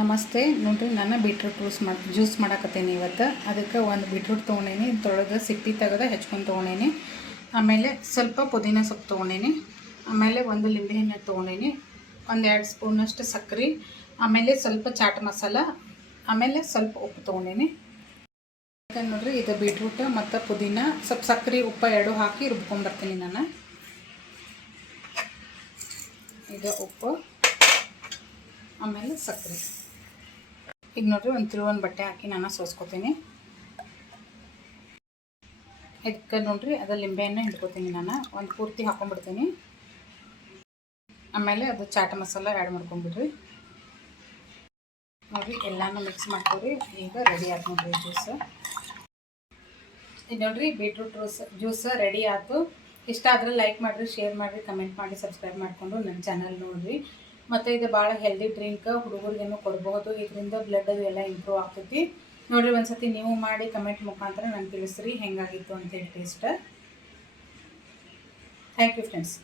ನಮಸ್ತೆ, ನೋಡ್ರಿ ನಾನು ಬೀಟ್ರೂಟ್ ಜ್ಯೂಸ್ ಮಾಡಿ ಜ್ಯೂಸ್ ಮಾಡಾಕತ್ತೇನೆ ಇವತ್ತು. ಅದಕ್ಕೆ ಒಂದು ಬೀಟ್ರೂಟ್ ತೊಗೊಂಡೇನಿ, ತೊಳೆದು ಸಿಪ್ಪಿ ತೆಗೆದು ಹೆಚ್ಕೊಂಡು ತೊಗೊಂಡೇನಿ. ಆಮೇಲೆ ಸ್ವಲ್ಪ ಪುದೀನ ಸೊಪ್ಪು ತೊಗೊಂಡೇನಿ. ಆಮೇಲೆ ಒಂದು ಲಿಂಬೆಹಣ್ಣು ತೊಗೊಂಡೇನಿ. ಒಂದು ಎರಡು ಸ್ಪೂನಷ್ಟು ಸಕ್ಕರೆ ಆಮೇಲೆ ಸ್ವಲ್ಪ ಚಾಟ್ ಮಸಾಲ. ಆಮೇಲೆ ಸ್ವಲ್ಪ ಉಪ್ಪು ತೊಗೊಂಡೇನಿ. ನೋಡ್ರಿ ಇದು ಬೀಟ್ರೂಟ್ ಮತ್ತು ಪುದೀನ, ಸ್ವಲ್ಪ ಸಕ್ಕರೆ ಉಪ್ಪು ಎರಡು ಹಾಕಿ ರುಬ್ಕೊಂಡ್ಬರ್ತೀನಿ ನಾನು. ಇದು ಉಪ್ಪು. ಆಮೇಲೆ ಸಕ್ಕರೆ ಈಗ ನೋಡಿರಿ ಒಂದು ತಿರುವೊಂದು ಬಟ್ಟೆ ಹಾಕಿ ನಾನು ಸೋಸ್ಕೊತೀನಿ. ಇದಕ್ಕೆ ನೋಡ್ರಿ ಅದು ಲಿಂಬೆಯನ್ನು ಹಿಡ್ಕೊತೀನಿ ನಾನು, ಒಂದು ಪೂರ್ತಿ ಹಾಕೊಂಡ್ಬಿಡ್ತೀನಿ. ಆಮೇಲೆ ಅದು ಚಾಟ ಮಸಾಲ ಆ್ಯಡ್ ಮಾಡ್ಕೊಂಡ್ಬಿಡ್ರಿ. ನೋಡ್ರಿ ಎಲ್ಲಾನು ಮಿಕ್ಸ್ ಮಾಡ್ಕೊರಿ, ಈಗ ರೆಡಿ ಆಯ್ತು ನೋಡ್ರಿ ಜ್ಯೂಸ್ ಇದು ನೋಡ್ರಿ ಬೀಟ್ರೂಟ್ ಜ್ಯೂಸ್ ಜ್ಯೂಸ್ ರೆಡಿ ಆಯ್ತು ಇಷ್ಟ ಆದರೆ ಲೈಕ್ ಮಾಡಿರಿ ಶೇರ್ ಮಾಡಿರಿ ಕಮೆಂಟ್ ಮಾಡಿ ಸಬ್ಸ್ಕ್ರೈಬ್ ಮಾಡಿಕೊಂಡು ನನ್ನ ಚಾನಲ್ ನೋಡಿರಿ. ಮತ್ತು ಇದು ಭಾಳ ಹೆಲ್ದಿ ಡ್ರಿಂಕ್ ಹುಡುಗರಿಗೇನು ಕೊಡಬಹುದು ಇದರಿಂದ ಬ್ಲಡ್ ಅದು ಎಲ್ಲ ಇಂಪ್ರೂವ್ ಆಗ್ತೈತಿ. ನೋಡಿರಿ ಒಂದ್ಸತಿ ನೀವು ಮಾಡಿ ಕಮೆಂಟ್ ಮುಖಾಂತರ ನನಗೆ ತಿಳಿಸ್ರಿ ಹೆಂಗಾಗಿತ್ತು ಅಂತೇಳಿ ಟೇಸ್ಟ್ ಥ್ಯಾಂಕ್ ಯು ಫ್ರೆಂಡ್ಸ್